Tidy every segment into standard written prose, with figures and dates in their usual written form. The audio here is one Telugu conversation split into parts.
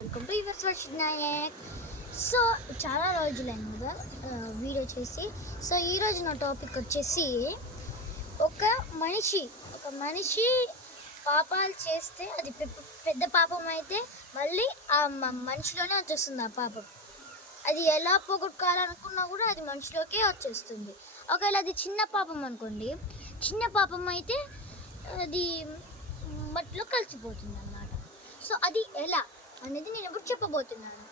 Welcome to your Swachh Nayak. So చాలా రోజులైంది కదా వీడియో చేసి. సో ఈరోజు నా టాపిక్ వచ్చేసి ఒక మనిషి పాపాలు చేస్తే అది పెద్ద పాపం అయితే మళ్ళీ ఆ మనిషిలోనే వచ్చేస్తుంది ఆ పాపం. అది ఎలా పోగొట్టుకోవాలనుకున్నా కూడా అది మనిషిలోకే వచ్చేస్తుంది. ఒకవేళ అది చిన్న పాపం అనుకోండి, చిన్న పాపం అయితే అది మట్టిలో కలిసిపోతుంది అన్నమాట. సో అది ఎలా అనేది నేను ఇప్పుడు చెప్పబోతున్నాను.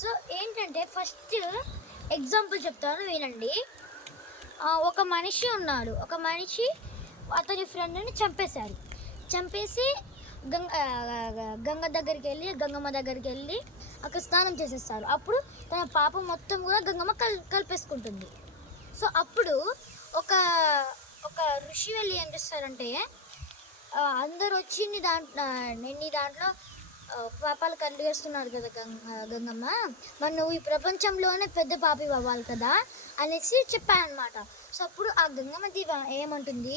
సో ఏంటంటే ఫస్ట్ ఎగ్జాంపుల్ చెప్తాను, వినండి. ఒక మనిషి ఉన్నాడు. ఒక మనిషి అతని ఫ్రెండ్ని చంపేసి గంగమ్మ దగ్గరికి వెళ్ళి అక్కడ స్నానం చేసేస్తారు. అప్పుడు తన పాపం మొత్తం కూడా గంగమ్మ కలిపేసుకుంటుంది. సో అప్పుడు ఒక ఒక ఋషి వెళ్ళి ఏం చేస్తారంటే, అందరు వచ్చి నీ దాంట్లో పాపాలు కలిగేస్తున్నారు కదా గంగమ్మ, మరి నువ్వు ఈ ప్రపంచంలోనే పెద్ద పాపి అవ్వాలి కదా అనేసి చెప్పానమాట. సో అప్పుడు ఆ గంగమ్మ దేవి ఏమంటుంది,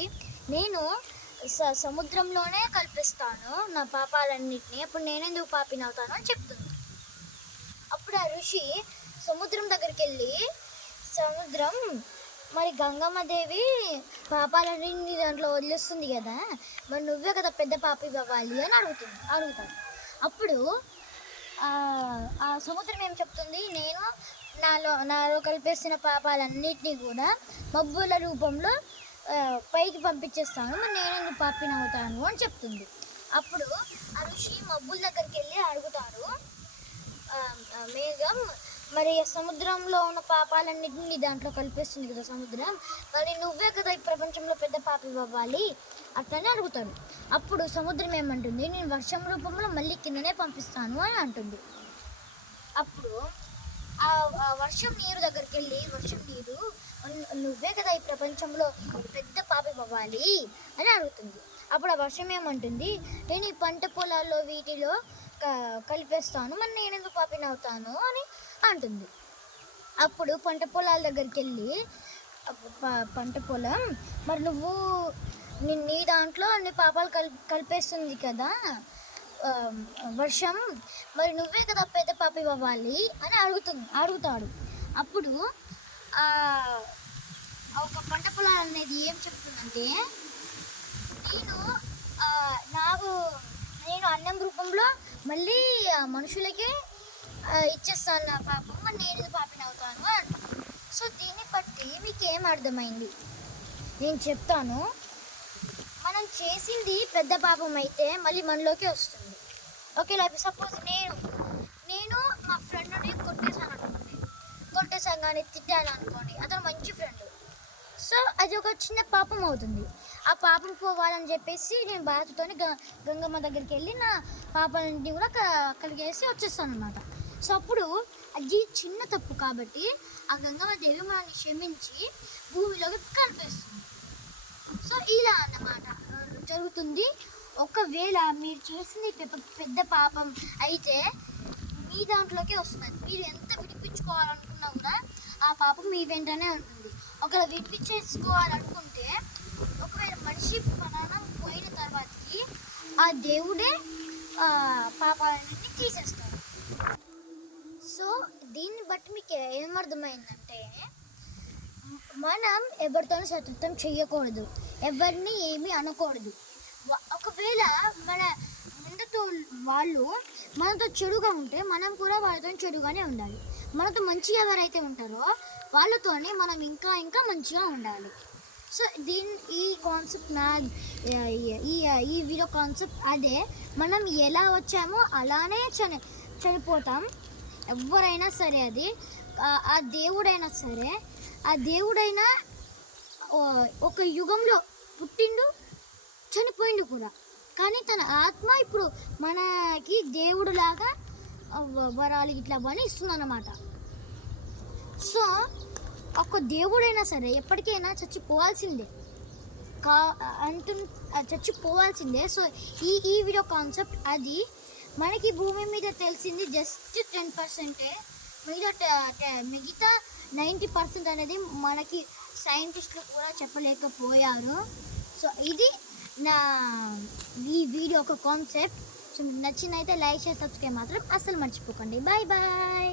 నేను సముద్రంలోనే కల్పిస్తాను నా పాపాలన్నింటినీ, అప్పుడు నేనెందుకు పాపిని అవుతాను అని చెప్తుంది. అప్పుడు ఆ ఋషి సముద్రం దగ్గరికి వెళ్ళి, సముద్రం మరి గంగమ్మ దేవి పాపాలన్నింటినీ దాంట్లో వదిలేస్తుంది కదా, మరి నువ్వే కదా పెద్ద పాపి అవ్వాలి అని అడుగుతాడు. అప్పుడు ఆ సముద్రం ఏం చెప్తుంది, నేను నాలో కలిపేసిన పాపాలన్నింటినీ కూడా మబ్బుల రూపంలో పైకి పంపించేస్తాను, మరి నేనెందుకు పాపిని అవుతాను అని చెప్తుంది. అప్పుడు ఆ ఋషి మబ్బుల దగ్గరికి వెళ్ళి అడుగుతాడు, మేఘం మరి సముద్రంలో ఉన్న పాపాలన్నింటినీ దాంట్లో కలిపేస్తుంది కదా సముద్రం, మరి నువ్వే కదా ఈ ప్రపంచంలో పెద్ద పాపి అవ్వాలి అట్లనే అడుగుతాడు. అప్పుడు సముద్రం ఏమంటుంది, నేను వర్షం రూపంలో మళ్ళీ కిందనే పంపిస్తాను అని అంటుంది. అప్పుడు ఆ వర్షం నీరు దగ్గరికి వెళ్ళి, వర్షం నీరు నువ్వే కదా ఈ ప్రపంచంలో పెద్ద పాపి అవ్వాలి అని అడుగుతుంది. అప్పుడు ఆ వర్షం ఏమంటుంది, నేను ఈ పంట పొలాల్లో వీటిలో కలిపేస్తాను, మరి నేను ఎందుకు పాపిని అవుతాను అని అంటుంది. అప్పుడు పంట పొలాల దగ్గరికి వెళ్ళి, పంట పొలం మరి నువ్వు నీ దాంట్లో అన్ని పాపాలు కలిపేస్తుంది కదా వర్షం, మరి నువ్వే కదా పెద్ద పాపి అవ్వాలి అని అడుగుతాడు. అప్పుడు ఒక పంట పొలాలు అనేది ఏం చెప్తుందంటే, నేను అన్నం రూపంలో మళ్ళీ మనుషులకే ఇచ్చేస్తాను నా పాపం, మరి నేను పాపిని అవుతాను అని. సో దీన్ని బట్టి మీకు ఏం అర్థమైంది నేను చెప్తాను. మనం చేసింది పెద్ద పాపం అయితే మళ్ళీ మనలోకి వస్తుంది. ఓకే, సపోజ్ నేను మా ఫ్రెండ్ని కొట్టేసాను కానీ తిట్టాను అనుకోండి, అతను మంచి ఫ్రెండ్. సో అది ఒక చిన్న పాపం అవుతుంది. ఆ పాపం పోవాలని చెప్పేసి నేను బాధతోని గంగమ్మ దగ్గరికి వెళ్ళి నా పాపాలన్నింటినీ కూడా కలిగేసి వచ్చేస్తాను అనమాట. సో అప్పుడు అది చిన్న తప్పు కాబట్టి ఆ గంగమ్మ దేవి మనల్ని క్షమించి భూమిలోకి కలిపేస్తుంది. సో ఇలా అన్నమాట జరుగుతుంది. ఒకవేళ మీరు చేసింది పెద్ద పాపం అయితే మీ దాంట్లోకి వస్తుంది. మీరు ఎంత విడిపించుకోవాలనుకున్నా కూడా ఆ పాపం మీ వెంటనే ఉంటుంది. ఒకవేళ విడిపించేసుకోవాలనుకుంటే, ఒకవేళ మనిషి ప్రాణం పోయిన తర్వాతకి ఆ దేవుడే పాపాలన్నీ తీసేస్తాడు. సో దీన్ని బట్టి మీకు ఏమర్థమైందంటే, మనం ఎవరితోనూ శత్రుత్వం చెయ్యకూడదు, ఎవరిని ఏమీ అనకూడదు. ఒకవేళ మన ముందుతో వాళ్ళు మనతో చెడుగా ఉంటే మనం కూడా వాళ్ళతో చెడుగానే ఉండాలి. మనతో మంచిగా ఎవరైతే ఉంటారో వాళ్ళతోనే మనం ఇంకా మంచిగా ఉండాలి. సో ఈ కాన్సెప్ట్ ఈ వీడియో కాన్సెప్ట్ అదే. మనం ఎలా వచ్చామో అలానే చనిపోతాం. ఎవరైనా సరే, అది ఆ దేవుడైనా సరే, ఆ దేవుడైనా ఒక యుగంలో పుట్టిండు, చనిపోయిండు కూడా, కానీ తన ఆత్మ ఇప్పుడు మనకి దేవుడు లాగా వరాలు ఇట్లా అని ఇస్తుంది అన్నమాట. సో ఒక దేవుడైనా సరే ఎప్పటికైనా చచ్చిపోవాల్సిందే. చచ్చిపోవాల్సిందే. సో ఈ వీడియో కాన్సెప్ట్ అది. మనకి భూమి మీద తెలిసింది జస్ట్ 10%. మిగతా 90% అనేది మనకి సైంటిస్టులు కూడా చెప్పలేకపోయారు. సో ఇది నా ఈ వీడియో ఒక కాన్సెప్ట్. సో మీకు నచ్చిందైతే లైక్ షేర్ సబ్స్క్రైబ్ మాత్రం అస్సలు మర్చిపోకండి. Bye bye.